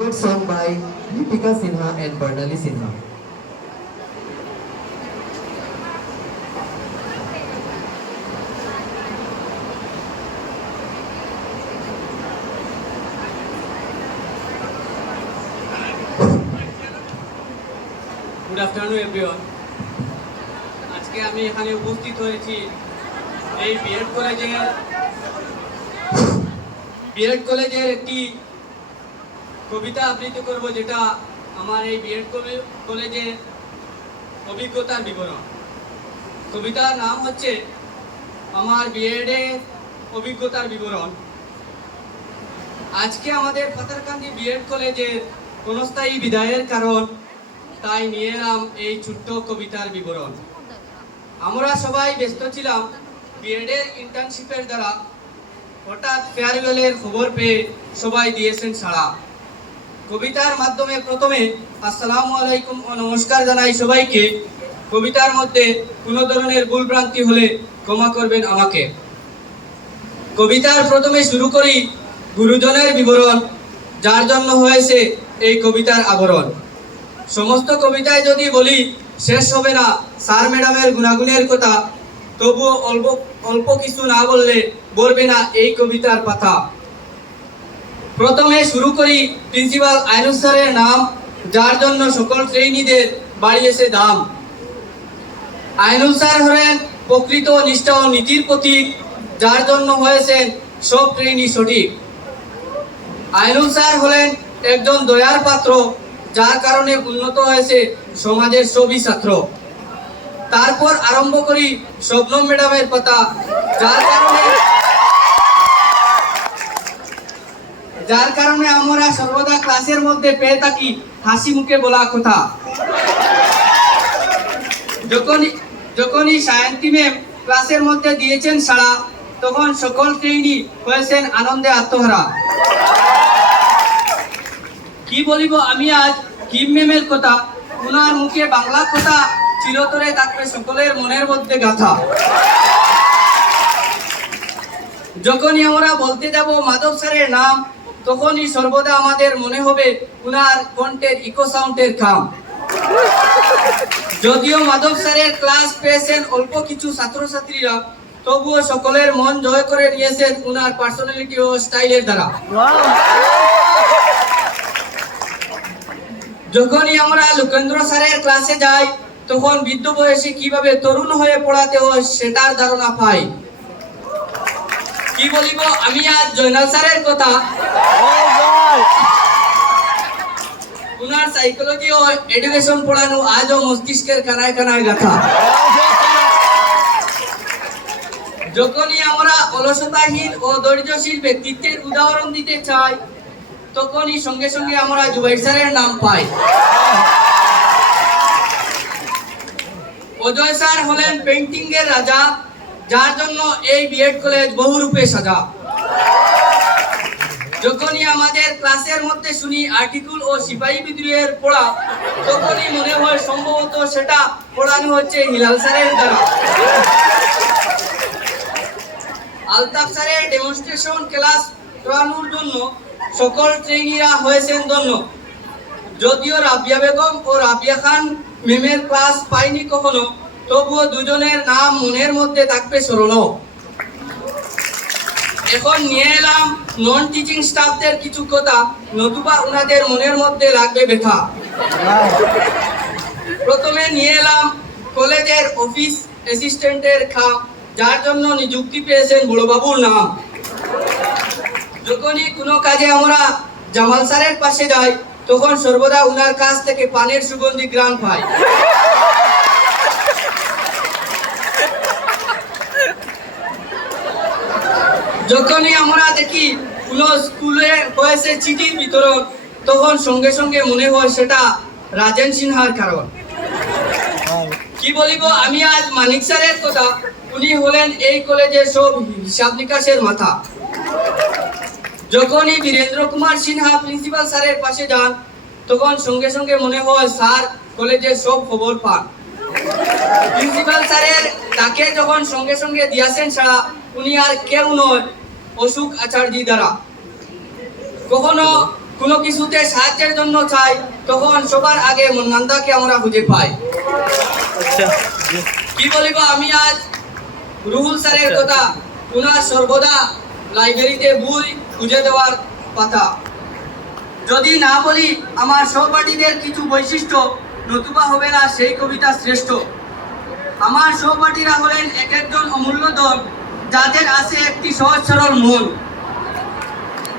Good song by Deepika Sinha and Bernali Sinha. Good afternoon everyone. আজকে আমি এখানে উপস্থিত হয়েছি এই বিএড কলেজের একটি কবিতা আবৃত্তি করব, যেটা আমার এই বিএড কলেজের অভিজ্ঞতার বিবরণ। কবিতার নাম হচ্ছে আমার বিএডের অভিজ্ঞতার বিবরণ। আজকে আমাদের পাথারকান্দি বিএড কলেজের ক্ষণস্থায়ী বিদায়ের কারণ, তাই নিয়ে এলাম এই ছোট্ট কবিতার বিবরণ। আমরা সবাই ব্যস্ত ছিলাম বিএডের ইন্টার্নশিপের দ্বারা। হঠাৎ ফেয়ারওয়েলের খবর পেয়ে সবাই দিয়েছেন সাড়া। কবিতার মাধ্যমে প্রথমে আসসালামু আলাইকুম ও নমস্কার জানাই সবাইকে। কবিতার মধ্যে কোনো ধরনের ভুলভ্রান্তি হলে ক্ষমা করবেন আমাকে। কবিতার প্রথমে শুরু করি গুরুজনের বিবরণ, যার জন্য হয়েছে এই কবিতার আবরণ। সমস্ত কবিতায় যদি বলি শেষ হবে না স্যার ম্যাডামের গুণাগুণের কথা, তবুও অল্প কিছু না বললে বলবে না এই কবিতার পাতা। প্রথমে শুরু করি প্রিন্সিপাল আইনুস স্যারের নাম, যার জন্য সকল ট্রেইনিদের বাড়িয়েছে দাম। আইনুস স্যার হলেন প্রকৃত নিষ্ঠা ও নীতির প্রতীক, যার জন্য হয়েছেন সব ট্রেইনি সঠিক। আইনুস স্যার হলেন একজন দয়ার পাত্র, যার কারণে উন্নত হয়েছে সমাজের সবই ছাত্র। তারপর আরম্ভ করি শবনম ম্যাডামের পাতা, যার কারণে আমরা সর্বদা ক্লাসের মধ্যে পেয়ে থাকি হাসি মুখে বলা কথা। যখনই সায়ন্তী ম্যাম ক্লাসের মধ্যে দিয়েছেন সাড়া, তখন সকল ট্রেইনি হয়েছেন আনন্দে আত্মহারা। কি বলিব আমি আজ কিম ম্যামের কথা, ওনার মুখে বাংলা কথা চিরতরে থাকবে সকলের মনের মধ্যে গাথা। যখনই আমরা বলতে যাব মাধব স্যারের নাম, তখনই সর্বদা আমাদের মনে হবে ওনার কণ্ঠের ইকো সাউন্ডের খাম। যদিও মাধব স্যারের ক্লাস পেয়েছেন অল্প কিছু ছাত্রছাত্রীরা, তবুও সকলের মন জয় করে নিয়েছেন ওনার পার্সোনালিটি ও স্টাইলের দ্বারা। যখনই আমরা লোকেন্দ্র স্যারের ক্লাসে যাই, তখন বৃদ্ধ বয়সে কিভাবে তরুণ হয়ে পড়াতে হয় সেটার ধারণা পাই। কি বলিব আমি আজ জয়নাল স্যারের কথা, ওনার সাইকোলজি ও এডুকেশন পড়ানো আজও মস্তিষ্কের কানায় কানায় গাথা। যখনই আমরা অলসতাহীন ও ধৈর্যশীল ব্যক্তিত্বের উদাহরণ দিতে চাই, তখনই সঙ্গে সঙ্গে আমরা জুবাইর স্যারের নাম পাই। অজয় স্যার হলেন পেইন্টিং এর রাজা, যার জন্য এই বিএড কলেজ বহুরূপে সাজা। যখনই আমাদের ক্লাসের মধ্যে শুনি আর্টিকেল ও সিপাহী বিদ্রোহের পড়া, তখনই মনে হয় সম্ভবত সেটা পড়ানো হচ্ছে হিলাল স্যারের দ্বারা। আলতাফ স্যারের ডেমনস্ট্রেশন ক্লাস করানোর জন্য সকল ট্রেইনিরা হয়েছেন ধন্য। যদিও রাবিয়া বেগম ও রাবিয়া খান ম্যামের ক্লাস পাইনি কখনো, তবুও দুজনের নাম মনের মধ্যে থাকবে স্মরণ। এখন নিয়ে এলাম নন টিচিং স্টাফদের কিছু কথা, নতুবা ওনাদের মনের মধ্যে লাগবে ব্যথা। প্রথমে নিয়ে এলাম কলেজের অফিস অ্যাসিস্ট্যান্টের খাম, যার জন্য নিযুক্তি পেয়েছেন বড়বাবুর নাম। যখনই কোনো কাজে আমরা জামাল স্যারের পাশে যাই, তখন সর্বদা ওনার কাছ থেকে পানের সুগন্ধি গ্রাম পাই। যখনই আমরা দেখি কোনো স্কুলে হয়েছে চিঠির বিতরণ, তখন সঙ্গে সঙ্গে মনে হয় সেটা রাজেন সিনহার কারণ। কি বলিব আমি আজ মানিক স্যারের কথা, উনি হলেন এই কলেজের সব হিসাব নিকাশের মাথা। যখনই বীরেন্দ্র কুমার সিনহা প্রিন্সিপাল স্যারের পাশে যান, তখন সঙ্গে সঙ্গে মনে হয় স্যার কলেজের সব খবর পান। প্রিন্সিপাল স্যারের তাকে যখন সঙ্গে সঙ্গে দিয়েছেন সাড়া, উনি আর কেউ নয় অশোক আচার্য দ্বারা। কখনো কোনো কিছুতে সাহায্যের জন্য চাই, তখন সবার আগে মন্নান্দাকে আমরা খুঁজে পাই। কি বলিব আমি আজ রুহুল স্যারের কথা, উনার সর্বদা লাইব্রেরিতে বই খুঁজে দেওয়ার কথা। যদি না বলি আমার সহপাঠীদের কিছু বৈশিষ্ট্য, নতুবা হবে না সেই কবিতা শ্রেষ্ঠ। আমার সহপাঠীরা হলেন এক একজন অমূল্য দল, যাদের আছে একটি সহজ সরল মন।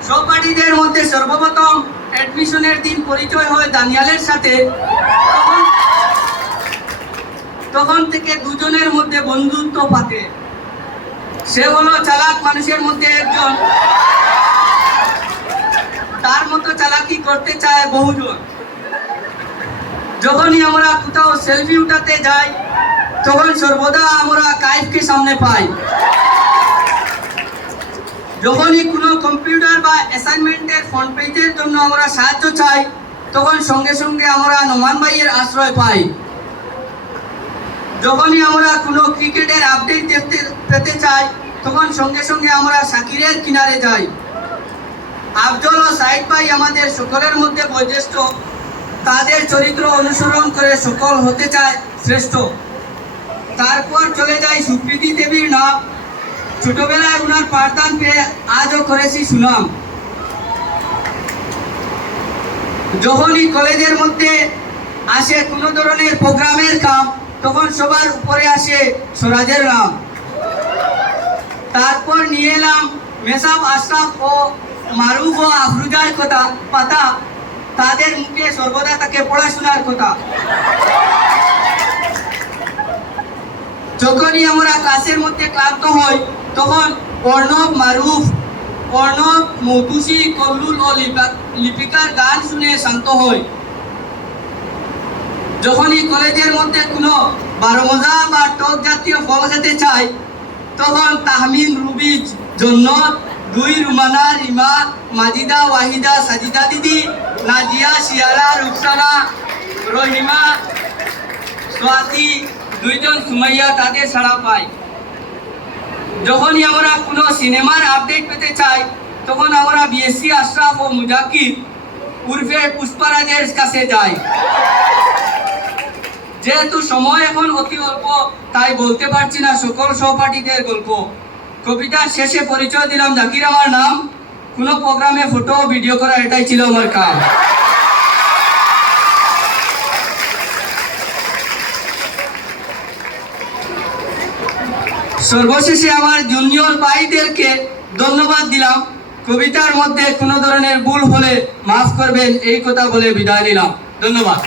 সহপাঠীদের মধ্যে সর্বপ্রথম অ্যাডমিশনের দিন পরিচয় হয় দানিয়ালের সাথে। তখন থেকে দুজনের মধ্যে বন্ধুত্ব পাতে। সে হলো চালাক মানুষের মধ্যে একজন, তার মতো চালাকি করতে চায় বহুজন। যখনই আমরা কোথাও সেলফি উঠাতে যাই, তখন সর্বদা আমরা কাইফকে সামনে পাই। যখনই কোনো কম্পিউটার বা অ্যাসাইনমেন্টের ফ্রন্ট পেজের জন্য আমরা সাহায্য চাই, তখন সঙ্গে সঙ্গে আমরা নোমান ভাইয়ের আশ্রয় পাই। যখনই আমরা কোনো ক্রিকেটের আপডেট পেতে চাই, তখন সঙ্গে সঙ্গে আমরা শাকিরের কিনারে যাই। আফজল ও সাইদ ভাই আমাদের সকলের মধ্যে বয়োজ্যেষ্ঠ, তাদের চরিত্র অনুসরণ করে সকল হতে চায় শ্রেষ্ঠ। তারপর চলে যায় সুপ্রীতি দেবীর নাম। ছোটবেলায় উনার পাঠদান পেয়ে আজও করেছি সুনাম। যখনই কলেজের মধ্যে আসে কোনো ধরনের প্রোগ্রামের কাম, তখন সবার উপরে আসে স্বরাজের নাম। তারপর নিয়ে এলাম মেসাব আশরাফ ও মারুফ ও আফরুজার কথা পাতা, তাদের মুখে সর্বদা তাকে পড়াশোনার কথা। যখনই আমরা ক্লাসের মধ্যে ক্লান্ত হই, তখন অর্ণব, মারুফ, অর্ণব, মৌতুসি, কল্লুল ও লিপিকার গান শুনে শান্ত হই। যখনই কলেজের মধ্যে কোনো 12 মজা বা টক জাতীয় ফল খেতে চাই, তখন তাহমিন, রুবিজ, জন্নত, দুই, রুমানা, রিমা, মাজিদা, ওয়াহিদা, সাজিদা দিদি, নাজিয়া, শিয়ারা, রুকসানা, রহিমা, সোয়াতি, দুইজন সুমাইয়া, তাদের সাড়া পাই। যখনই আমরা কোনো সিনেমার আপডেট পেতে চাই, তখন আমরা বিএসসি আশরাফ ও মুজাকির উর্ফে পুষ্পারাজের কাছে যাই। যেহেতু সময় এখন অতি অল্প, তাই বলতে পারছি না সকল সহপাঠীদের গল্প। কবিতার শেষে পরিচয় দিলাম, জাকির আমার নাম। কোনো প্রোগ্রামে ফটো ভিডিও করা, এটাই ছিল আমার কাম। সর্বশেষে আমার জুনিয়র ভাইদেরকে ধন্যবাদ দিলাম। কবিতার মধ্যে কোনো ধরনের ভুল হলে মাফ করবেন, এই কথা বলে বিদায় নিলাম। ধন্যবাদ।